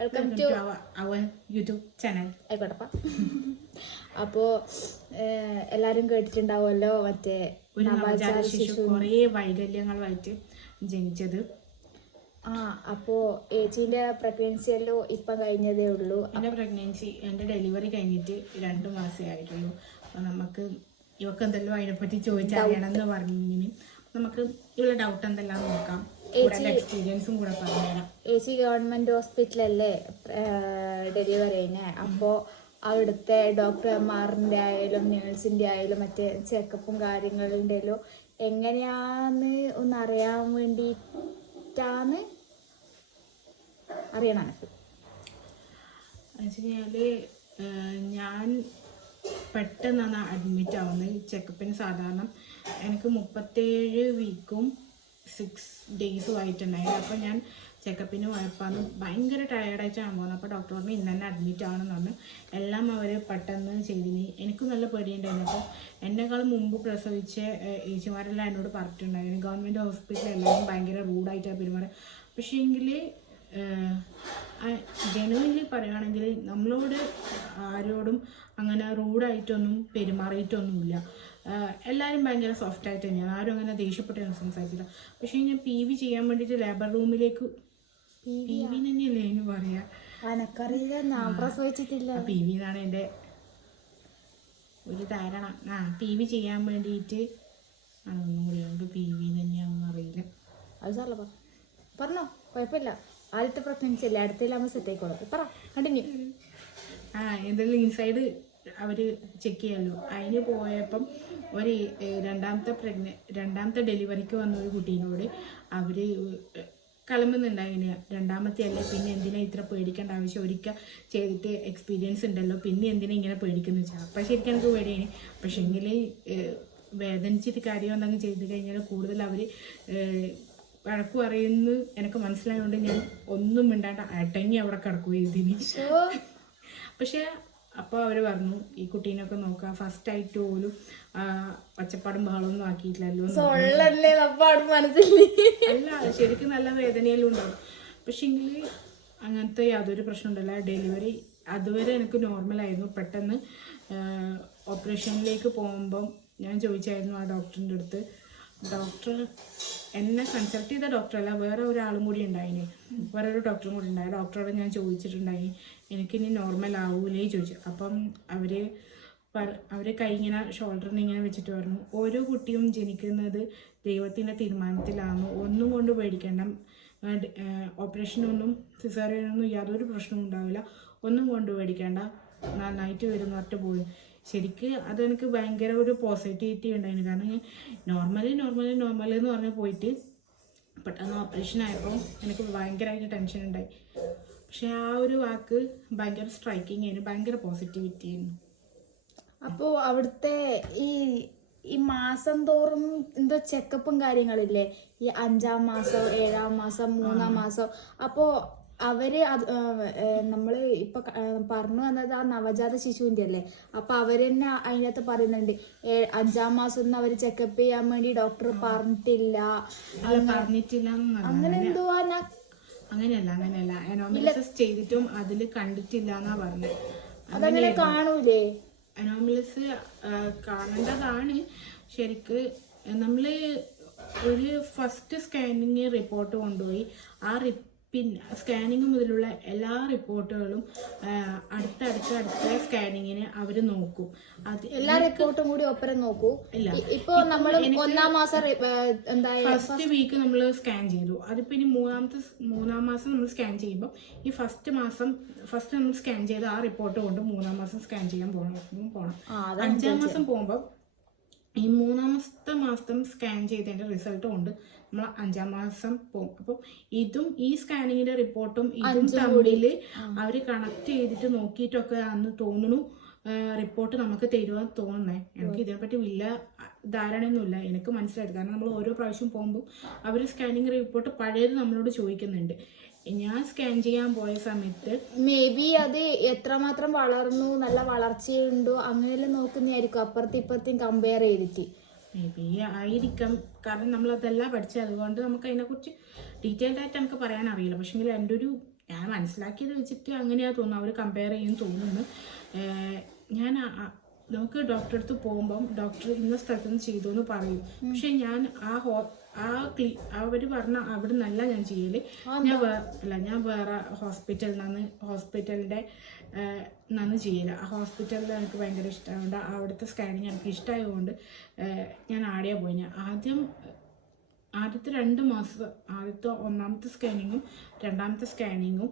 Welcome to our YouTube channel. ആയിക്കോട്ടപ്പ. അപ്പോൾ എല്ലാവരും കേട്ടിട്ടുണ്ടാവുമല്ലോ മറ്റേ ഒരു നവജാത ശിശു കുറേ വൈകല്യങ്ങളുമായിട്ട് ജനിച്ചത്. അപ്പോൾ ഏച്ചീൻ്റെ പ്രഗ്നൻസി എല്ലാം ഇപ്പം കഴിഞ്ഞതേ ഉള്ളൂ. എൻ്റെ ഡെലിവറി കഴിഞ്ഞിട്ട് 2 മാസമേ ആയിട്ടുള്ളൂ. അപ്പോൾ നമുക്ക് ഇവക്ക് എന്തെല്ലോ അതിനെപ്പറ്റി ചോദിച്ചറിയണമെന്ന് പറഞ്ഞിങ്ങനെ നമുക്ക് ഇവളെ ഡൗട്ട് എന്തെല്ലാം നോക്കാം. എക്സ്പീരിയൻസും കൂടെ പറഞ്ഞുതരാം. ഏച്ചി ഗവൺമെൻറ് ഹോസ്പിറ്റലല്ലേ ഡെലിവറി കഴിഞ്ഞേ. അപ്പോൾ അവിടുത്തെ ഡോക്ടർമാരുടെ ആയാലും നേഴ്സിൻ്റെ ആയാലും മറ്റേ ചെക്കപ്പും കാര്യങ്ങളുടെ എങ്ങനെയാന്ന് ഒന്ന് അറിയാൻ വേണ്ടിയിട്ടാണ് അറിയണം എനിക്ക്. വെച്ചുകഴിഞ്ഞാൽ ഞാൻ പെട്ടെന്നാണ് അഡ്മിറ്റ് ആവുന്നത് ചെക്കപ്പിന്. സാധാരണ എനിക്ക് 37 വീക്കും 6 ഡേയ്സും ആയിട്ടുണ്ടായിരുന്നു. അപ്പോൾ ഞാൻ ചെക്കപ്പിന് പോയപ്പോൾ ഭയങ്കര ടയേർഡായിട്ടാണ് പോകുന്നത്. അപ്പോൾ ഡോക്ടർ പറഞ്ഞു ഇന്ന് തന്നെ അഡ്മിറ്റ് ആവണമെന്ന് പറഞ്ഞു. എല്ലാം അവർ പെട്ടെന്ന് ചെയ്തിന്. എനിക്കും നല്ല പേടിയുണ്ടായിരുന്നു. അപ്പോൾ എന്നെക്കാളും മുമ്പ് പ്രസവിച്ച ഏച്ചിമാരെല്ലാം എന്നോട് പറഞ്ഞിട്ടുണ്ടായിരുന്നു ഗവൺമെൻറ് ഹോസ്പിറ്റലിൽ എല്ലാവരും ഭയങ്കര റൂഡായിട്ടാണ് പെരുമാറുക. പക്ഷേ എങ്കിൽ ജനുവൻലി പറയുകയാണെങ്കിൽ നമ്മളോട് ആരോടും അങ്ങനെ റൂഡായിട്ടൊന്നും പെരുമാറിയിട്ടൊന്നുമില്ല. എല്ലാവരും ഭയങ്കര സോഫ്റ്റായിട്ട് തന്നെയാണ്. ആരും അങ്ങനെ ദേഷ്യപ്പെട്ടാണ് സംസാരിച്ചില്ല. പക്ഷേ ഞാൻ PV ചെയ്യാൻ വേണ്ടിയിട്ട് ലേബർ റൂമിലേക്ക് PV തന്നെയല്ലേ അതിന് പറയാ. PV എന്നാണ് എൻ്റെ ഒരു ധാരണ. PV ചെയ്യാൻ വേണ്ടിയിട്ട് ഒന്നും കൂടി നമുക്ക് PV തന്നെയാണെന്ന് അറിയില്ല. അത് സാറല്ല പറഞ്ഞോ, കുഴപ്പമില്ല. ആദ്യത്തെ പ്രഗ്നൻസി അല്ലേ, അടുത്തേലാകുമ്പോൾ സെറ്റ് ആയിക്കോളും. പറ, കണ്ടിന്യൂ. എന്തെങ്കിലും ഇൻസൈഡ് അവർ ചെക്ക് ചെയ്യാമല്ലോ. അതിന് പോയപ്പം ഒരു രണ്ടാമത്തെ ഡെലിവറിക്ക് വന്ന ഒരു കുട്ടീനോട് അവർ കളമ്പുന്നുണ്ടായിന്. രണ്ടാമത്തെ അല്ലേ, പിന്നെ എന്തിനാ ഇത്ര പേടിക്കേണ്ട ആവശ്യം, ഒരിക്കൽ ചെയ്തിട്ട് എക്സ്പീരിയൻസ് ഉണ്ടല്ലോ, പിന്നെ എന്തിനാ ഇങ്ങനെ പേടിക്കുന്നു വെച്ചാൽ. അപ്പം ശരിക്കും എനിക്ക് പേടിയാണ്. പക്ഷേ എങ്കിൽ വേദനിച്ചിട്ട് കാര്യം എന്തെങ്കിലും ചെയ്ത് കഴിഞ്ഞാൽ കൂടുതൽ അവർ വഴക്ക് പറയുന്നു എനിക്ക് മനസ്സിലായതുകൊണ്ട് ഞാൻ ഒന്നും മിണ്ടാണ്ട് അടങ്ങി അവിടെ കിടക്കുകയും ഇതിന്. പക്ഷെ അപ്പോൾ അവർ പറഞ്ഞു ഈ കുട്ടീനൊക്കെ നോക്കാം, ഫസ്റ്റ് ആയിട്ട് പോലും ഒച്ചപ്പാടും ബഹളമൊന്നും ആക്കിയിട്ടില്ലല്ലോ. അല്ല, ശരിക്കും നല്ല വേദനയെല്ലാം ഉണ്ടാവും. പക്ഷെ എങ്കിൽ അങ്ങനത്തെ യാതൊരു പ്രശ്നം ഉണ്ടല്ല. ഡെലിവറി അതുവരെ എനിക്ക് നോർമലായിരുന്നു. പെട്ടെന്ന് ഓപ്പറേഷനിലേക്ക് പോകുമ്പം ഞാൻ ചോദിച്ചായിരുന്നു ആ ഡോക്ടറിൻ്റെ അടുത്ത്. ഡോക്ടർ എന്നെ കൺസൾട്ട് ചെയ്ത ഡോക്ടറല്ല, വേറെ ഒരാളും കൂടി ഉണ്ടായിന്, വേറൊരു ഡോക്ടറും കൂടി ഉണ്ടായി. ഡോക്ടറോട് ഞാൻ ചോദിച്ചിട്ടുണ്ടായി എനിക്കിനി നോർമൽ ആവൂലേ ചോദിച്ചു. അപ്പം അവർ കൈ ഇങ്ങനെ ഷോൾഡറിന് ഇങ്ങനെ വെച്ചിട്ട് പറഞ്ഞു ഓരോ കുട്ടിയും ജനിക്കുന്നത് ദൈവത്തിൻ്റെ തീരുമാനത്തിലാണ്, ഒന്നും കൊണ്ട് പേടിക്കേണ്ട, ഓപ്പറേഷനൊന്നും സിസേറിയനൊന്നും യാതൊരു പ്രശ്നവും ഉണ്ടാവില്ല, ഒന്നും കൊണ്ട് പേടിക്കേണ്ട, നന്നായിട്ട് വരുന്നവർക്ക് പോയി. ശരിക്ക് അതെനിക്ക് ഭയങ്കര ഒരു പോസിറ്റിവിറ്റി ഉണ്ടായിരുന്നു. കാരണം ഞാൻ നോർമലി എന്ന് പറഞ്ഞ് പോയിട്ട് പെട്ടെന്ന് ഓപ്പറേഷൻ ആയപ്പോൾ എനിക്ക് ഭയങ്കരമായിട്ട് ടെൻഷൻ ഉണ്ടായി. പക്ഷെ ആ ഒരു വാക്ക് ഭയങ്കര സ്ട്രൈക്കിങ് ആയിരുന്നു, ഭയങ്കര പോസിറ്റിവിറ്റി ആയിരുന്നു. അപ്പോൾ അവിടുത്തെ ഈ മാസം തോറും എന്തോ ചെക്കപ്പും കാര്യങ്ങളില്ലേ, ഈ 5-ാം മാസം 7-ാം മാസം 3-ാം മാസം. അപ്പോൾ അവര് നമ്മൾ ഇപ്പൊ പറഞ്ഞു വന്നത് ആ നവജാത ശിശുവിന്റെ അല്ലേ. അപ്പൊ അവര് തന്നെ അതിനകത്ത് പറയുന്നുണ്ട് 5-ാം മാസം ഒന്നും അവര് ചെക്കപ്പ് ചെയ്യാൻ വേണ്ടി ഡോക്ടർ പറഞ്ഞിട്ടില്ല. അങ്ങനെ എന്തോ അങ്ങനെയല്ല അനോമലിസിസ് ചെയ്തിട്ടും അതിൽ കണ്ടിട്ടില്ല എന്നാ പറഞ്ഞത്. അതങ്ങനെ കാണൂലേ? അനോമലിസ് കാണേണ്ടതാണ് ശരിക്ക്. നമ്മള് ഒരു ഫസ്റ്റ് സ്കാനിങ് റിപ്പോർട്ട് കൊണ്ടുപോയി ആ പിന്നെ സ്കാനിങ് മുതലുള്ള എല്ലാ റിപ്പോർട്ടുകളും അടുത്ത സ്കാനിങ്ങിന് അവർ നോക്കും. എല്ലാ റിപ്പോർട്ടും കൂടി ഒപ്പരം നോക്കൂ. ഇപ്പൊ നമ്മൾ 1-ാം മാസം ഫസ്റ്റ് വീക്ക് നമ്മൾ സ്കാൻ ചെയ്തു. അതിപ്പോ ഇനി 3-ാം മാസം നമ്മൾ സ്കാൻ ചെയ്യുമ്പോൾ ഈ ഫസ്റ്റ് നമ്മൾ സ്കാൻ ചെയ്ത് ആ റിപ്പോർട്ട് കൊണ്ട് 3-ാം മാസം സ്കാൻ ചെയ്യാൻ പോകണം. 5-ാം മാസം പോകുമ്പോൾ ഈ 3-ാമത്തെ മാസം സ്കാൻ ചെയ്തതിൻ്റെ റിസൾട്ട് കൊണ്ട് നമ്മൾ 5-ാം മാസം പോകും. അപ്പോൾ ഇതും ഈ സ്കാനിങ്ങിൻ്റെ റിപ്പോർട്ടും ഇതും തമ്മിൽ അവർ കണക്ട് ചെയ്തിട്ട് നോക്കിയിട്ടൊക്കെ അന്ന് തോന്നുന്നു റിപ്പോർട്ട് നമുക്ക് തരുവാൻ തോന്നുന്നേ. എനിക്ക് ഇതിനെപ്പറ്റി വലിയ ധാരണയൊന്നുമില്ല, എനിക്ക് മനസ്സിലായത്. കാരണം നമ്മൾ ഓരോ പ്രാവശ്യം പോകുമ്പോൾ അവർ സ്കാനിങ് റിപ്പോർട്ട് പഴയത് നമ്മളോട് ചോദിക്കുന്നുണ്ട്. ഞാൻ സ്കാൻ ചെയ്യാൻ പോയ സമയത്ത് മേ ബി അത് എത്രമാത്രം വളർന്നു, നല്ല വളർച്ചയുണ്ടോ അങ്ങനെയെല്ലാം നോക്കുന്നതായിരിക്കും, അപ്പുറത്തും കമ്പയർ ചെയ്തിട്ട്. മേ ബി ആയിരിക്കാം. കാരണം നമ്മളതെല്ലാം പഠിച്ചത്, അതുകൊണ്ട് നമുക്ക് അതിനെക്കുറിച്ച് ഡീറ്റെയിൽഡ് ആയിട്ട് എനിക്ക് പറയാൻ അറിയില്ല. പക്ഷേങ്കിൽ എൻ്റെ ഒരു ഞാൻ മനസ്സിലാക്കിയത് വെച്ചിട്ട് അങ്ങനെയാ തോന്നുന്നു, അവർ കമ്പയർ ചെയ്യും തോന്നുന്നു. ഞാൻ നമുക്ക് ഡോക്ടറെ അടുത്ത് പോകുമ്പം ഡോക്ടർ ഇന്ന സ്ഥലത്ത് നിന്ന് ചെയ്തു എന്ന് പറയും. പക്ഷെ ഞാൻ അവർ പറഞ്ഞ അവിടെ നിന്നല്ല ഞാൻ ചെയ്യല്. ഞാൻ വേറെ ഹോസ്പിറ്റലിൻ്റെ നിന്നാണ് ചെയ്യല്. ആ ഹോസ്പിറ്റലിൽ എനിക്ക് ഭയങ്കര ഇഷ്ടമായതുകൊണ്ട് അവിടുത്തെ സ്കാനിങ് എനിക്ക് ഇഷ്ടമായതുകൊണ്ട് ഞാൻ ആടെയാണ് പോയി. ആദ്യത്തെ 2 മാസം, ആദ്യത്തെ 1ാമത്തെ സ്കാനിങ്ങും 2ാമത്തെ സ്കാനിങ്ങും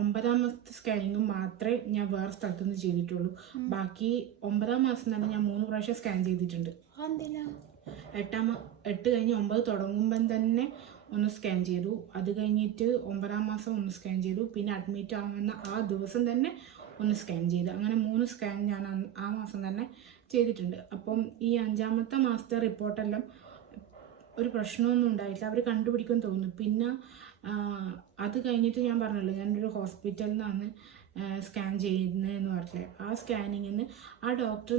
9ാമത്തെ സ്കാനിങ്ങും മാത്രമേ ഞാൻ വേറെ സ്ഥലത്തു നിന്ന് ചെയ്തിട്ടുള്ളൂ. ബാക്കി 9ാം മാസം തന്നെ ഞാൻ 3 പ്രാവശ്യം സ്കാൻ ചെയ്തിട്ടുണ്ട്. 8 കഴിഞ്ഞ് 9 തുടങ്ങുമ്പം തന്നെ ഒന്ന് സ്കാൻ ചെയ്തു. അത് കഴിഞ്ഞിട്ട് 9ാം മാസം ഒന്ന് സ്കാൻ ചെയ്തു. പിന്നെ അഡ്മിറ്റ് ആവുന്ന ആ ദിവസം തന്നെ ഒന്ന് സ്കാൻ ചെയ്തു. അങ്ങനെ 3 സ്കാൻ ഞാൻ ആ മാസം തന്നെ ചെയ്തിട്ടുണ്ട്. അപ്പം ഈ 5ാമത്തെ മാസത്തെ റിപ്പോർട്ടെല്ലാം ഒരു പ്രശ്നമൊന്നും ഉണ്ടായിട്ടില്ല. അവർ കണ്ടുപിടിക്കുമെന്ന് തോന്നുന്നു. പിന്നെ അത് കഴിഞ്ഞിട്ട് ഞാൻ പറഞ്ഞല്ലോ, ഞാനൊരു ഹോസ്പിറ്റലിൽ നിന്നാണ് സ്കാൻ ചെയ്യുന്നതെന്ന് പറഞ്ഞില്ലേ. ആ സ്കാനിങ്ങിൽ നിന്ന് ആ ഡോക്ടർ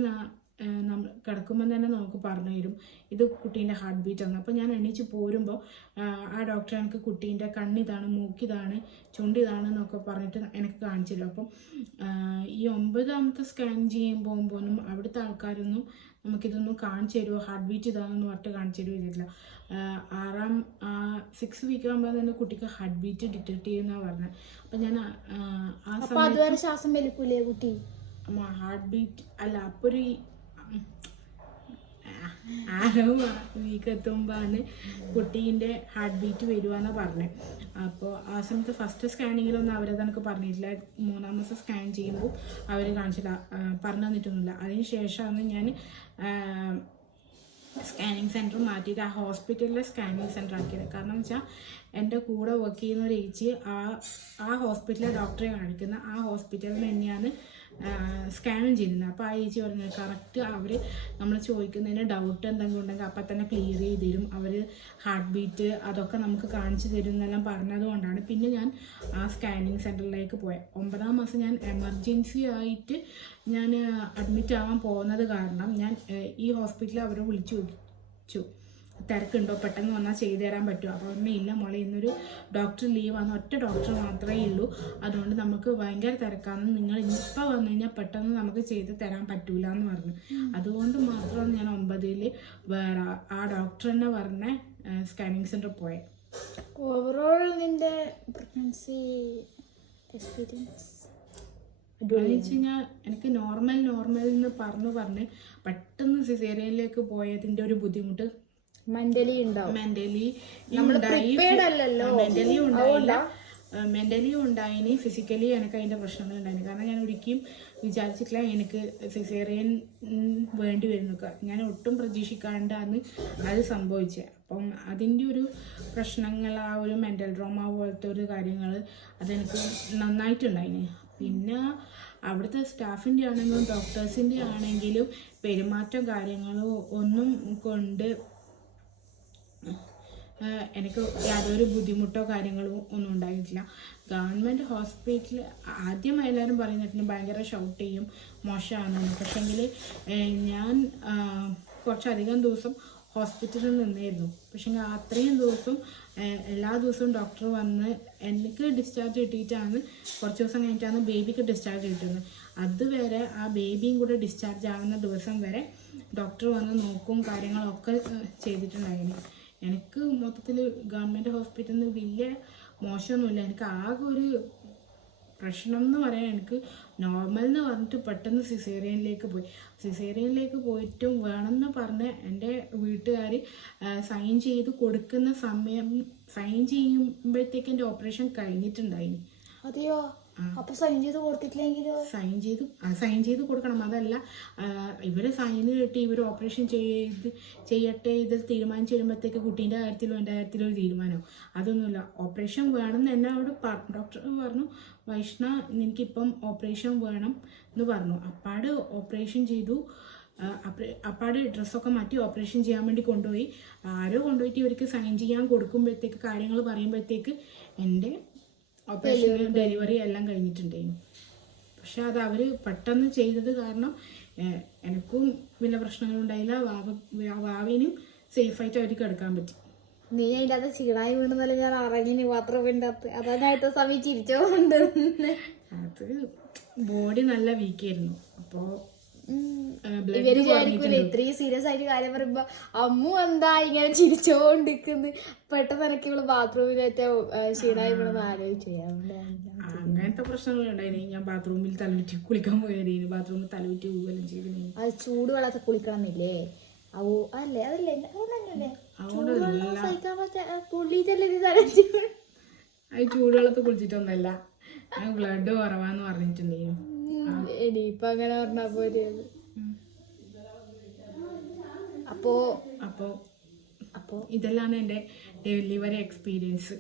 നമ്മൾ കിടക്കുമ്പോൾ തന്നെ നമുക്ക് പറഞ്ഞു തരും ഇത് കുട്ടീൻ്റെ ഹാർട്ട് ബീറ്റാണ്. അപ്പോൾ ഞാൻ എണീച്ച് പോരുമ്പോൾ ആ ഡോക്ടർ എനിക്ക് കുട്ടീൻ്റെ കണ്ണിതാണ്, മൂക്കിതാണ്, ചുണ്ടിതാണ് എന്നൊക്കെ പറഞ്ഞിട്ട് എനിക്ക് കാണിച്ചു തരും. അപ്പം ഈ 9ാമത്തെ സ്കാൻ പോകുമ്പോഴൊന്നും അവിടുത്തെ ആൾക്കാരൊന്നും നമുക്കിതൊന്നും കാണിച്ചു തരുമോ, ഹാർട്ട് ബീറ്റ് ഇതാണെന്ന് പറഞ്ഞിട്ട് കാണിച്ചു തരുമില്ല. 6 വീക്ക് ആകുമ്പോൾ തന്നെ കുട്ടിക്ക് ഹാർട്ട് ബീറ്റ് ഡിറ്റക്ട് ചെയ്യുന്നതാണ് പറഞ്ഞത്. അപ്പം ഞാൻ ആ സമയത്ത് ശ്വാസം വലിക്കൂലേ കുട്ടി? ഹാർട്ട് ബീറ്റ് അല്ല, അപ്പോൾ ഒരു 6 വീക്ക് എത്തുമ്പോഴാണ് കുട്ടീൻ്റെ ഹാർട്ട് ബീറ്റ് വരുവാന്നാണ് പറഞ്ഞത്. അപ്പോൾ ആ സമയത്ത് ഫസ്റ്റ് സ്കാനിങ്ങിലൊന്നും അവരത് എനിക്ക് പറഞ്ഞിട്ടില്ല. 3ാം മാസം സ്കാൻ ചെയ്യുമ്പോൾ അവർ കാണിച്ചില്ല, പറഞ്ഞു തന്നിട്ടൊന്നുമില്ല. അതിന് ശേഷമാണ് ഞാൻ സ്കാനിങ് സെൻറ്റർ മാറ്റിയിട്ട് ആ ഹോസ്പിറ്റലിലെ സ്കാനിങ് സെൻറ്റർ ആക്കിയത്. കാരണം എന്ന് വെച്ചാൽ എൻ്റെ കൂടെ വർക്ക് ചെയ്യുന്ന ഒരു ചേച്ചി ആ ഹോസ്പിറ്റലിലെ ഡോക്ടറെ കാണിക്കുന്ന ആ ഹോസ്പിറ്റലിൽ തന്നെയാണ് സ്കാനും ചെയ്യുന്നത്. അപ്പോൾ ആ ചേച്ചി പറഞ്ഞത് കറക്റ്റ് അവർ നമ്മൾ ചോദിക്കുന്നതിന് ഡൗട്ട് എന്തെങ്കിലും ഉണ്ടെങ്കിൽ അപ്പം തന്നെ ക്ലിയർ ചെയ്ത് തരും. അവർ ഹാർട്ട് ബീറ്റ് അതൊക്കെ നമുക്ക് കാണിച്ചു തരും എന്നെല്ലാം പറഞ്ഞതുകൊണ്ടാണ് പിന്നെ ഞാൻ ആ സ്കാനിങ് സെൻറ്ററിലേക്ക് പോയത്. 9ാം മാസം ഞാൻ എമർജൻസി ആയിട്ട് ഞാൻ അഡ്മിറ്റ് ആവാൻ പോകുന്നത് കാരണം ഞാൻ ഈ ഹോസ്പിറ്റലിൽ അവരെ വിളിച്ചു ചോദിച്ചു തിരക്കുണ്ടോ, പെട്ടെന്ന് വന്നാൽ ചെയ്തു തരാൻ പറ്റുമോ. അപ്പോൾ പറഞ്ഞു ഇല്ല മോളെ, ഇന്നൊരു ഡോക്ടർ ലീവാണ്, ഒറ്റ ഡോക്ടർ മാത്രമേ ഉള്ളൂ, അതുകൊണ്ട് നമുക്ക് ഭയങ്കര തിരക്കാണ്, നിങ്ങൾ ഇന്നിപ്പോൾ വന്നു കഴിഞ്ഞാൽ പെട്ടെന്ന് നമുക്ക് ചെയ്ത് തരാൻ പറ്റൂല എന്ന് പറഞ്ഞു. അതുകൊണ്ട് മാത്രമാണ് ഞാൻ 9ൽ വേറെ ആ ഡോക്ടർ തന്നെ പറഞ്ഞ സ്കാനിങ് സെൻറ്റർ പോയത്. ഓവറോൾ നിന്റെ പ്രഗ്നൻസി എക്സ്പീരിയൻസ് എന്ന് വെച്ച് കഴിഞ്ഞാൽ എനിക്ക് നോർമൽ എന്ന് പറഞ്ഞ് പെട്ടെന്ന് സിസേറിയനിലേക്ക് പോയതിൻ്റെ ഒരു ബുദ്ധിമുട്ട് മെന്റലി ഉണ്ടാവും. മെന്റലി ഉണ്ടായിന്, ഫിസിക്കലി എനിക്ക് അതിൻ്റെ പ്രശ്നങ്ങൾ ഉണ്ടായിന്. കാരണം ഞാൻ ഒരിക്കലും വിചാരിച്ചിട്ടില്ല എനിക്ക് സിസേറിയൻ വേണ്ടി വരുന്നു. ഞാൻ ഒട്ടും പ്രതീക്ഷിക്കാണ്ടാണ് അത് സംഭവിച്ചത്. അപ്പം അതിൻ്റെ ഒരു പ്രശ്നങ്ങൾ, ആ ഒരു മെൻ്റൽ ട്രോമ പോലത്തെ ഒരു കാര്യങ്ങൾ അതെനിക്ക് നന്നായിട്ടുണ്ടായിന്. പിന്നെ അവിടുത്തെ സ്റ്റാഫിൻ്റെ ആണെങ്കിലും ഡോക്ടേഴ്സിൻ്റെ ആണെങ്കിലും പെരുമാറ്റം കാര്യങ്ങളോ ഒന്നും കൊണ്ട് എനിക്ക് യാതൊരു ബുദ്ധിമുട്ടോ കാര്യങ്ങളോ ഒന്നും ഉണ്ടായിട്ടില്ല. ഗവൺമെൻറ് ഹോസ്പിറ്റൽ ആദ്യം എല്ലാവരും പറയുന്നിട്ട് ഭയങ്കര ഷൗട്ട് ചെയ്യും, മോശമാണെന്ന്. പക്ഷേങ്കിൽ ഞാൻ കുറച്ചധികം ദിവസം ഹോസ്പിറ്റലിൽ നിന്നായിരുന്നു. പക്ഷേ അത്രയും ദിവസം എല്ലാ ദിവസവും ഡോക്ടർ വന്ന് എനിക്ക് ഡിസ്ചാർജ് കിട്ടിയിട്ടാണ്, കുറച്ച് ദിവസം കഴിഞ്ഞിട്ടാണ് ബേബിക്ക് ഡിസ്ചാർജ് കിട്ടുന്നത്. അതുവരെ ആ ബേബിയും കൂടെ ഡിസ്ചാർജ് ആവുന്ന ദിവസം വരെ ഡോക്ടർ വന്ന് നോക്കും കാര്യങ്ങളൊക്കെ ചെയ്തിട്ടുണ്ടായിരുന്നു. എനിക്ക് മൊത്തത്തിൽ ഗവൺമെൻറ് ഹോസ്പിറ്റലിൽ നിന്ന് വലിയ മോശമൊന്നുമില്ല. എനിക്ക് ആകെ ഒരു പ്രശ്നം എന്ന് പറയാൻ, എനിക്ക് നോർമൽ എന്ന് പറഞ്ഞിട്ട് പെട്ടെന്ന് സിസേറിയനിലേക്ക് പോയിട്ടും വേണമെന്ന് പറഞ്ഞ് എൻ്റെ വീട്ടുകാർ സൈൻ ചെയ്ത് കൊടുക്കുന്ന സമയം സൈൻ ചെയ്യുമ്പോഴത്തേക്ക് എൻ്റെ ഓപ്പറേഷൻ കഴിഞ്ഞിട്ടുണ്ടായിന്. അതെയോ? അപ്പൊ സൈൻ ചെയ്ത് കൊടുത്തിട്ടില്ലെങ്കിലോ? സൈൻ ചെയ്ത് കൊടുക്കണം. അതല്ല, ഇവര് സൈന് കിട്ടി ഇവർ ഓപ്പറേഷൻ ചെയ്യട്ടെ ഇതിൽ തീരുമാനിച്ചു വരുമ്പോഴത്തേക്ക് കുട്ടീൻ്റെ കാര്യത്തിലും എൻ്റെ കാര്യത്തിലും ഒരു തീരുമാനവും അതൊന്നുമില്ല. ഓപ്പറേഷൻ വേണമെന്ന് എന്നോട് ഡോക്ടർ പറഞ്ഞു, വൈഷ്ണ എനിക്കിപ്പം ഓപ്പറേഷൻ വേണം എന്ന് പറഞ്ഞു. അപ്പാട് ഓപ്പറേഷൻ ചെയ്തു. അപ്പാട് ഡ്രസ്സൊക്കെ മാറ്റി ഓപ്പറേഷൻ ചെയ്യാൻ വേണ്ടി കൊണ്ടുപോയി. ആരോ കൊണ്ടുപോയിട്ട് ഇവർക്ക് സൈൻ ചെയ്യാൻ കൊടുക്കുമ്പോഴത്തേക്ക് കാര്യങ്ങൾ പറയുമ്പോഴത്തേക്ക് എൻ്റെ ഓപ്പറേഷൻ ഡെലിവറി എല്ലാം കഴിഞ്ഞിട്ടുണ്ടായിരുന്നു. പക്ഷെ അത് അവർ പെട്ടെന്ന് ചെയ്തത് കാരണം എനിക്കും വലിയ പ്രശ്നങ്ങളുണ്ടായില്ല, വാവിനും സേഫായിട്ട് അവർക്ക് എടുക്കാൻ പറ്റി. നീ അതിൻ്റെ അകത്ത് ക്ഷീണായി വീണെന്നല്ല ഞാൻ ഇറങ്ങി ബാത്റൂമിൻ്റെ അകത്ത്. അതാ ഞാൻ ഇത്ര സമയം ചിരിച്ചോണ്ട്. അത് ബോഡി നല്ല വീക്കായിരുന്നു. അപ്പോൾ ഇവര് വിചാരിക്കൂലേ ഇത്രയും സീരിയസ് ആയിട്ട് കാര്യം പറയുമ്പോ അമ്മു എന്താ ഇങ്ങനെ ചിരിച്ചോണ്ടിരിക്കുന്നത്, പെട്ടെന്ന് എനിക്ക് ഇവള് ബാത്റൂമിലേറ്റ ക്ഷീണായി വീണെന്ന് ആലോചിച്ചു. അങ്ങനത്തെ പ്രശ്നങ്ങളുണ്ടായിരുന്നു. ഞാൻ ബാത്റൂമിൽ തലവിറ്റി കുളിക്കാൻ പോയിരുന്നു, ബാത്റൂമിൽ തലവിറ്റി പോവുകയും ചെയ്തിരുന്നു. അത് ചൂട് വെള്ളത്തിൽ കുളിക്കണം എന്നില്ലേ? അല്ലേ അതല്ലേ അതുകൊണ്ടല്ലേ സഹിക്കാൻ പറ്റാ പൊള്ളിയിട്ടല്ലേ അത് ചൂടുവെള്ളത്തിൽ കുളിച്ചിട്ടൊന്നല്ല, ബ്ലഡ് കുറവാന്ന് പറഞ്ഞിട്ടുണ്ടായിരുന്നു. ഇനിയിപ്പൊ അങ്ങനെ പറഞ്ഞാ പോരെ. അപ്പോ ഇതെല്ലാം എൻ്റെ ഡെലിവറി എക്സ്പീരിയൻസ്.